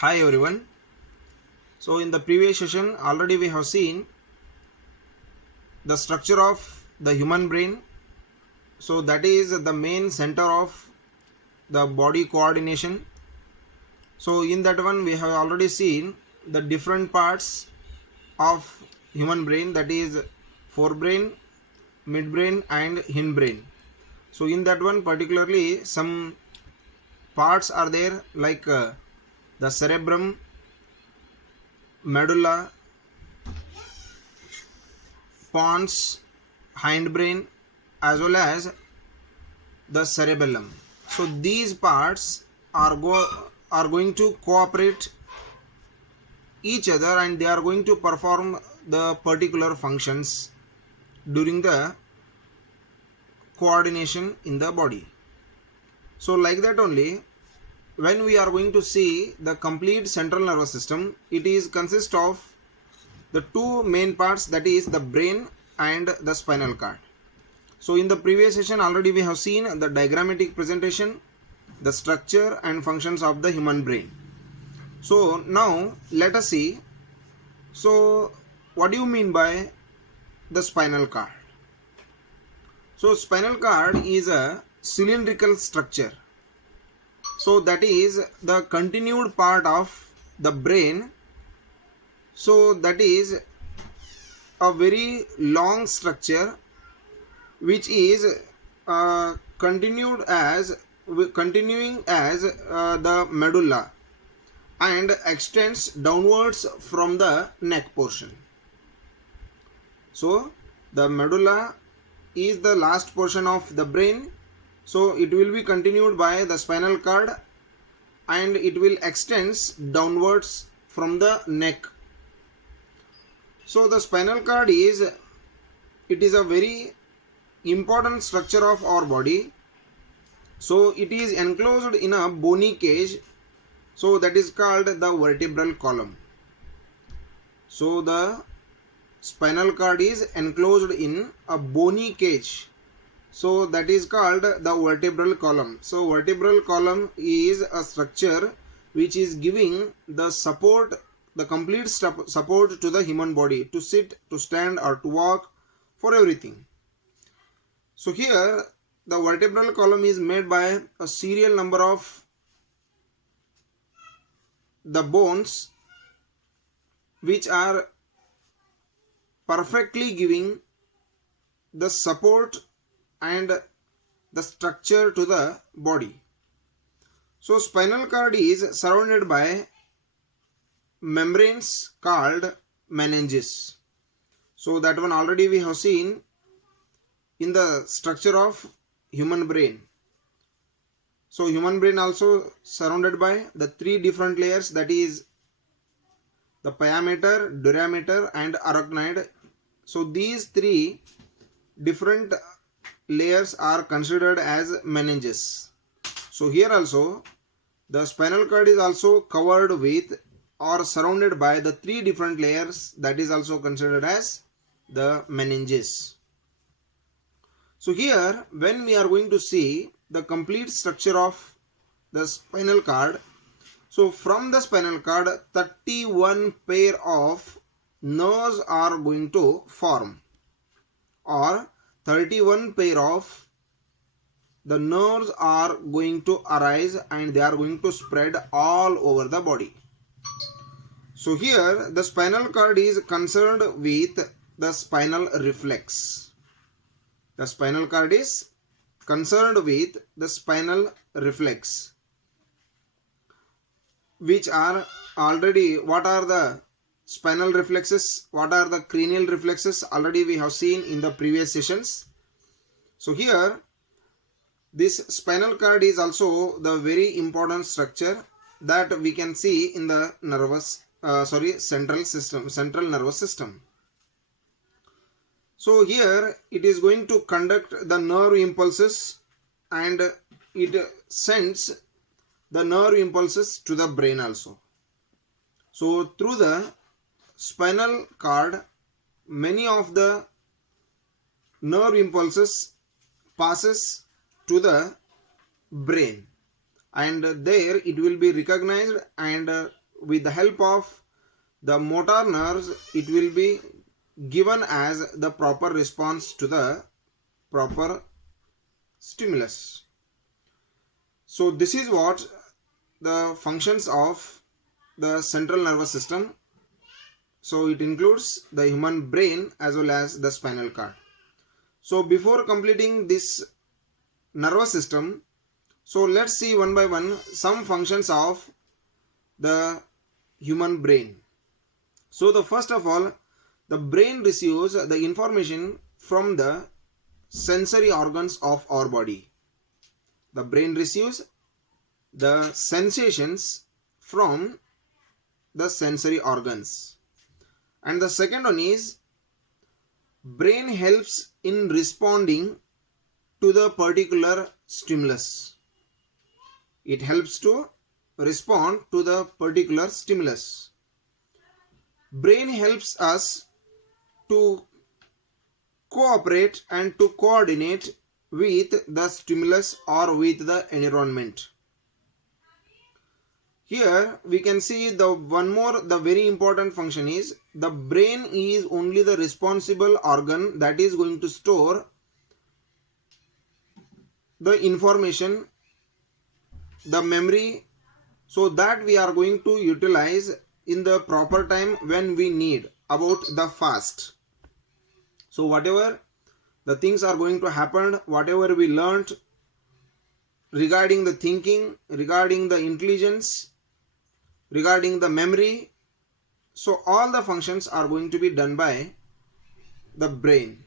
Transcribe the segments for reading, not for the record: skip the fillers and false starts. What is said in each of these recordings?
Hi everyone. So in the previous session already we have seen the structure of the human brain. So that is the main center of the body coordination. So in that one we have already seen the different parts of human brain, that is forebrain, midbrain and hindbrain. So in that one particularly some parts are there like the cerebrum, medulla, pons, hindbrain as well as the cerebellum. So these parts are going to cooperate each other and they are going to perform the particular functions during the coordination in the body. So like that only, when we are going to see the complete central nervous system, it is consist of the two main parts, that is the brain and the spinal cord. So in the previous session already we have seen the diagrammatic presentation, the structure and functions of the human brain. So now let us see, so what do you mean by the spinal cord? So spinal cord is a cylindrical structure. So that is the continued part of the brain. So that is a very long structure which is continuing as the medulla and extends downwards from the neck portion. So the medulla is the last portion of the brain. So it will be continued by the spinal cord and it will extends downwards from the neck. So the spinal cord is a very important structure of our body. So it is enclosed in a bony cage, so that is called the vertebral column. So the spinal cord is enclosed in a bony cage, so that is called the vertebral column. So vertebral column is a structure which is giving the support, the complete support to the human body, to sit, to stand or to walk, for everything. So here the vertebral column is made by a serial number of the bones which are perfectly giving the support and the structure to the body. So spinal cord is surrounded by membranes called meninges. So that one already we have seen in the structure of human brain. So human brain also surrounded by the three different layers, that is the pyometer, durameter and arachnoid. So these three different layers are considered as meninges. So here also the spinal cord is also covered with or surrounded by the three different layers, that is also considered as the meninges. So here when we are going to see the complete structure of the spinal cord, so from the spinal cord 31 pair of nerves are going to form, or 31 pair of the nerves are going to arise and they are going to spread all over the body. So here the spinal cord is concerned with the spinal reflex. The spinal cord is concerned with the spinal reflex, which are already, what are the spinal reflexes, what are the cranial reflexes, already we have seen in the previous sessions. So here this spinal cord is also the very important structure that we can see in the central nervous system. So here it is going to conduct the nerve impulses and it sends the nerve impulses to the brain also. So through the spinal cord many of the nerve impulses passes to the brain and there it will be recognized and with the help of the motor nerves, it will be given as the proper response to the proper stimulus. So this is what the functions of the central nervous system. So it includes the human brain as well as the spinal cord. So before completing this nervous system, so let's see one by one some functions of the human brain. So the first of all, the brain receives the information from the sensory organs of our body. The brain receives the sensations from the sensory organs. And the second one is, brain helps in responding to the particular stimulus. It helps to respond to the particular stimulus. Brain helps us to cooperate and to coordinate with the stimulus or with the environment. Here we can see the very important function is, the brain is only the responsible organ that is going to store the information, the memory, so that we are going to utilize in the proper time when we need about the fast. So whatever the things are going to happen, whatever we learnt regarding the thinking, regarding the intelligence, regarding the memory, so all the functions are going to be done by the brain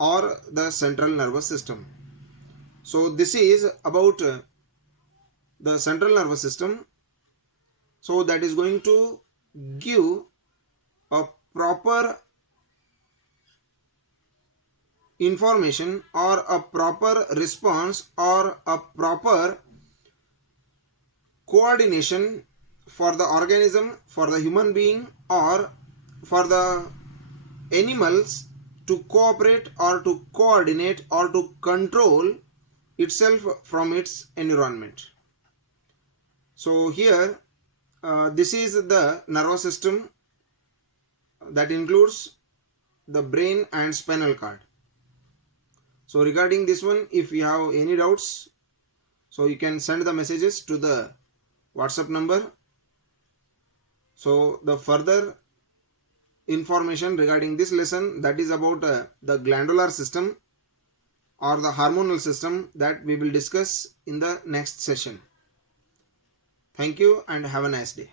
or the central nervous system. So this is about the central nervous system. So that is going to give a proper information or a proper response or a proper coordination for the organism, for the human being or for the animals to cooperate or to coordinate or to control itself from its environment. So here this is the nervous system that includes the brain and spinal cord. So regarding this one, if you have any doubts, so you can send the messages to the WhatsApp number. So the further information regarding this lesson, that is about the glandular system or the hormonal system, that we will discuss in the next session. Thank you and have a nice day.